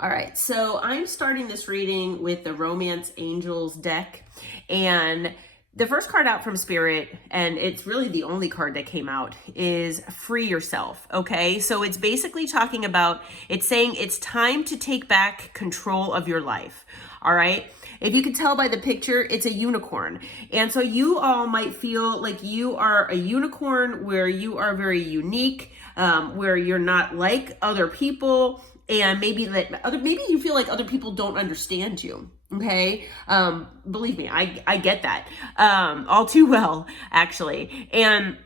All right, so I'm starting this reading with the Romance Angels deck, and the first card out from Spirit, and it's really the only card that came out, is Free Yourself, okay? So it's basically talking about, it's saying it's time to take back control of your life, all right? If you can tell by the picture, it's a unicorn. And so you all might feel like you are a unicorn where you are very unique, where you're not like other people, and maybe you feel like other people don't understand you. Okay. Believe me, I get that, all too well, actually. And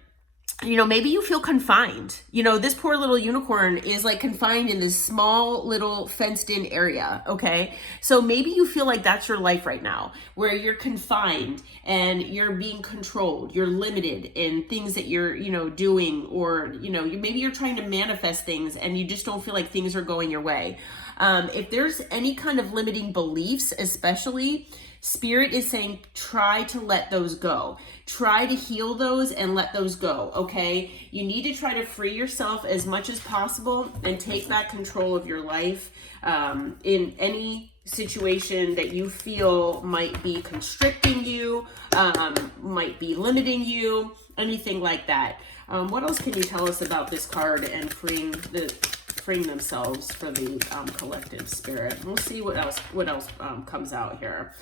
maybe you feel confined. This poor little unicorn is like confined in this small little fenced in area. Okay. So maybe you feel like that's your life right now, where you're confined and you're being controlled. You're limited in things that you're, doing, or, maybe you're trying to manifest things and you just don't feel like things are going your way. If there's any kind of limiting beliefs, especially, Spirit is saying, try to let those go. Try to heal those and let those go, okay? You need to try to free yourself as much as possible and take back control of your life in any situation that you feel might be constricting you, might be limiting you, anything like that. What else can you tell us about this card and freeing themselves for the collective spirit? We'll see what else comes out here.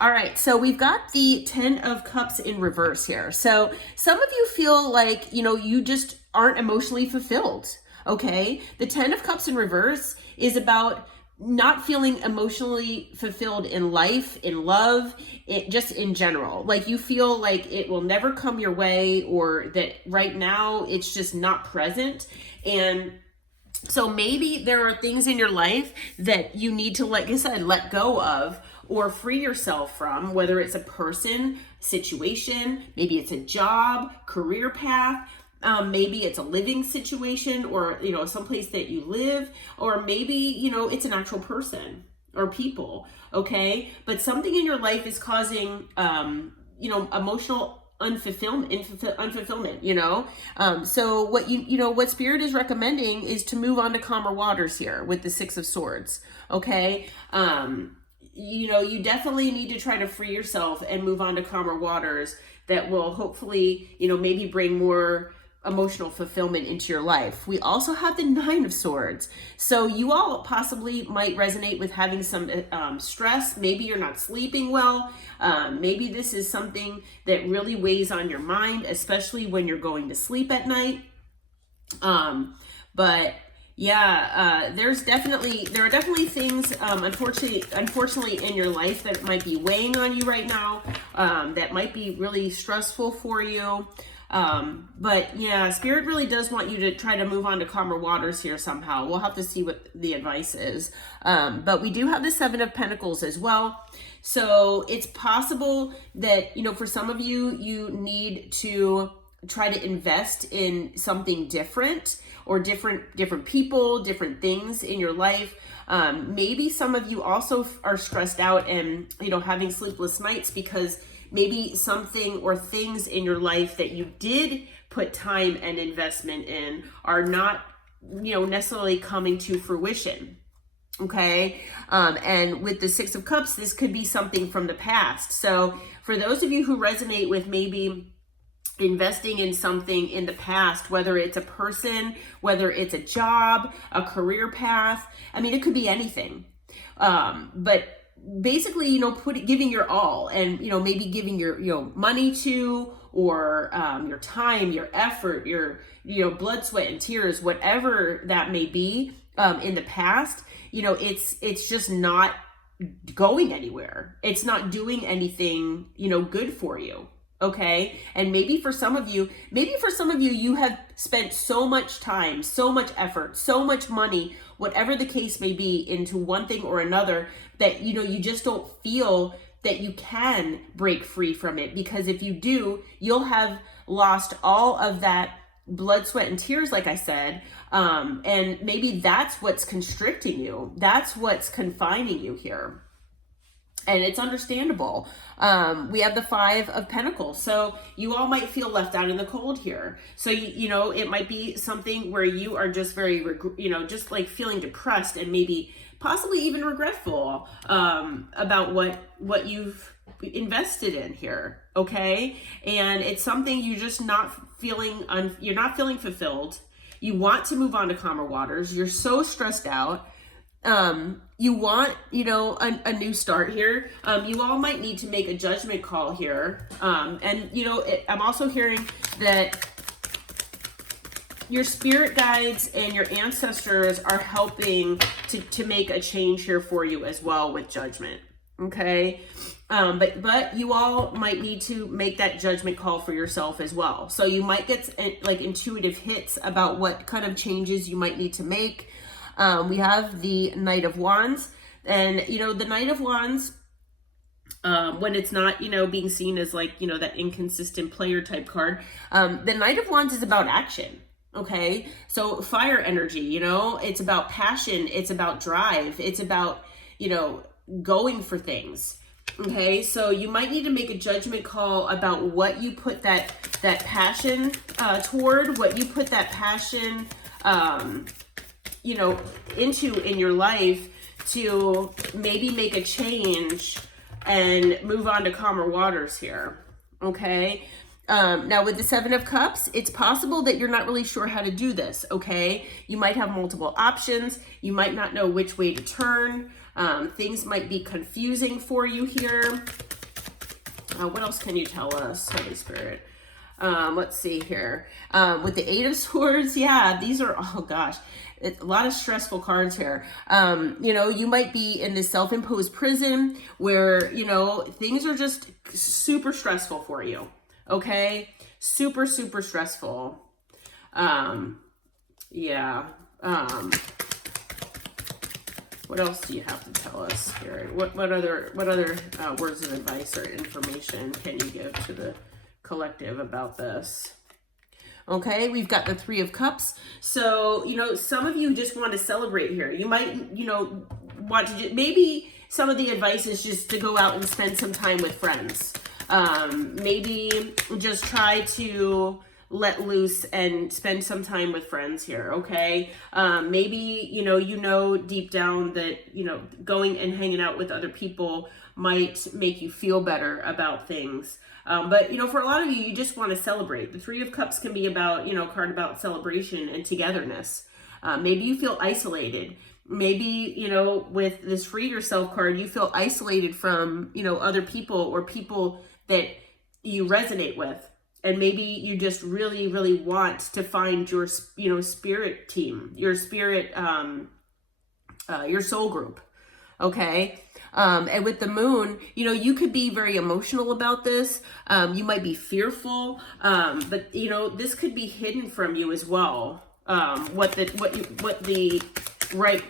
All right, so we've got the 10 of Cups in reverse here. So some of you feel like, you just aren't emotionally fulfilled, okay? The 10 of Cups in reverse is about not feeling emotionally fulfilled in life, in love, just in general. Like you feel like it will never come your way, or that right now it's just not present. And so maybe there are things in your life that you need to, like I said, let go of or free yourself from, whether it's a person, situation, maybe it's a job, career path, maybe it's a living situation, or, someplace that you live, or maybe, it's an actual person or people, okay? But something in your life is causing, emotional unfulfillment, so what Spirit is recommending is to move on to calmer waters here with the 6 of Swords, okay? You definitely need to try to free yourself and move on to calmer waters that will hopefully, maybe bring more emotional fulfillment into your life. We also have the 9 of Swords. So you all possibly might resonate with having some stress. Maybe you're not sleeping well. Maybe this is something that really weighs on your mind, especially when you're going to sleep at night. But yeah, there are definitely things, unfortunately in your life that might be weighing on you right now, that might be really stressful for you. But yeah, Spirit really does want you to try to move on to calmer waters here somehow. We'll have to see what the advice is. But we do have the 7 of Pentacles as well. So it's possible that, for some of you, you need to try to invest in something different, or different people, different things in your life. Maybe some of you also are stressed out and, having sleepless nights because maybe something or things in your life that you did put time and investment in are not, necessarily coming to fruition. Okay. And with the 6 of Cups, this could be something from the past. So for those of you who resonate with maybe investing in something in the past, whether it's a person, whether it's a job, a career path, it could be anything. But basically, giving your all, and, maybe giving your, money to, or your time, your effort, your, blood, sweat, and tears, whatever that may be, in the past, it's just not going anywhere. It's not doing anything, good for you. Okay. And maybe for some of you, you have spent so much time, so much effort, so much money, whatever the case may be, into one thing or another, that, you just don't feel that you can break free from it. Because if you do, you'll have lost all of that blood, sweat, and tears, like I said. And maybe that's what's constricting you. That's what's confining you here. And it's understandable. We have the 5 of Pentacles. So you all might feel left out in the cold here. So, you know, it might be something where you are just very, you know, just like feeling depressed and maybe possibly even regretful about what you've invested in here. Okay. And it's something you're just not feeling, you're not feeling fulfilled. You want to move on to calmer waters. You're so stressed out. You want, you know, a new start here. You all might need to make a judgment call here. And, you know, I'm also hearing that your spirit guides and your ancestors are helping to make a change here for you as well with judgment. Okay. But you all might need to make that judgment call for yourself as well. So you might get like intuitive hits about what kind of changes you might need to make. We have the Knight of Wands, and, you know, the Knight of Wands, when it's not, you know, being seen as like, you know, that inconsistent player type card, the Knight of Wands is about action. Okay. So fire energy, you know, it's about passion. It's about drive. It's about, you know, going for things. Okay. So you might need to make a judgment call about what you put that passion, toward, what you put that passion, you know, into in your life to maybe make a change and move on to calmer waters here. Okay. Now with the 7 of Cups, it's possible that you're not really sure how to do this. Okay. You might have multiple options. You might not know which way to turn. Things might be confusing for you here. What else can you tell us, Holy Spirit? Let's see here. With the 8 of Swords, yeah, these are, oh gosh, a lot of stressful cards here. You know, you might be in this self-imposed prison where, you know, things are just super stressful for you. Okay. Super, super stressful. Yeah. What else do you have to tell us, Spirit? What other words of advice or information can you give to the collective about this? Okay, we've got the 3 of Cups. So, you know, some of you just want to celebrate here. You might, you know, want to, maybe some of the advice is just to go out and spend some time with friends. Maybe just try to let loose and spend some time with friends here. Okay. Maybe, you know, deep down that, you know, going and hanging out with other people might make you feel better about things. But, you know, for a lot of you, you just want to celebrate. The 3 of Cups can be about, you know, a card about celebration and togetherness. Maybe you feel isolated. Maybe, you know, with this Free Yourself card, you feel isolated from, you know, other people or people that you resonate with. And maybe you just really, really want to find your, you know, spirit team, your spirit, your soul group. Okay. And with the Moon, you know, you could be very emotional about this. You might be fearful. But, you know, this could be hidden from you as well. What the right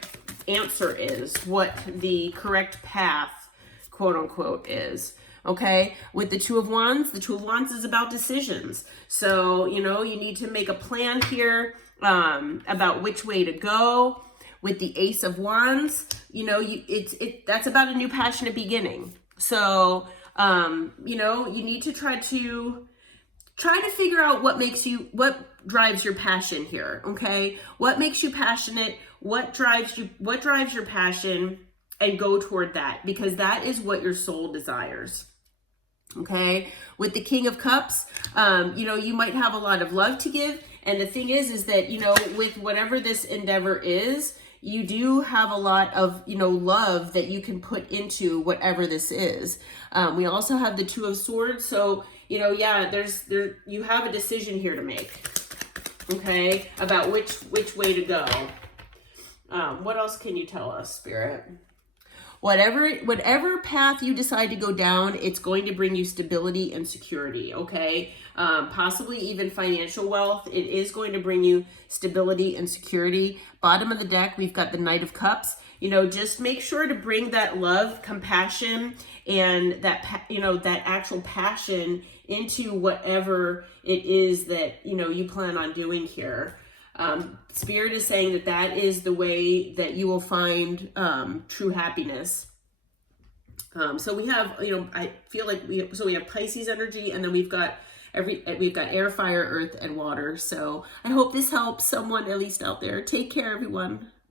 answer is, what the correct path, quote unquote, is. Okay, with the 2 of Wands is about decisions. So, you know, you need to make a plan here about which way to go. With the Ace of Wands, you know, that's about a new passionate beginning. So, you know, you need to try to figure out what drives your passion here. Okay, what makes you passionate? What drives your passion? And go toward that, because that is what your soul desires. Okay. With the King of Cups, you know, you might have a lot of love to give. And the thing is that, you know, with whatever this endeavor is, you do have a lot of, you know, love that you can put into whatever this is. We also have the 2 of Swords. So, you know, yeah, you have a decision here to make. Okay. About which way to go. What else can you tell us, Spirit? Whatever path you decide to go down, it's going to bring you stability and security, okay? Possibly even financial wealth. It is going to bring you stability and security. Bottom of the deck, we've got the Knight of Cups. You know, just make sure to bring that love, compassion, and that, you know, that actual passion into whatever it is that, you know, you plan on doing here. Spirit is saying that is the way that you will find true happiness So we have, I feel like we have Pisces energy, and then we've got air, fire, earth, and water. So I hope this helps someone at least out there. Take care, everyone.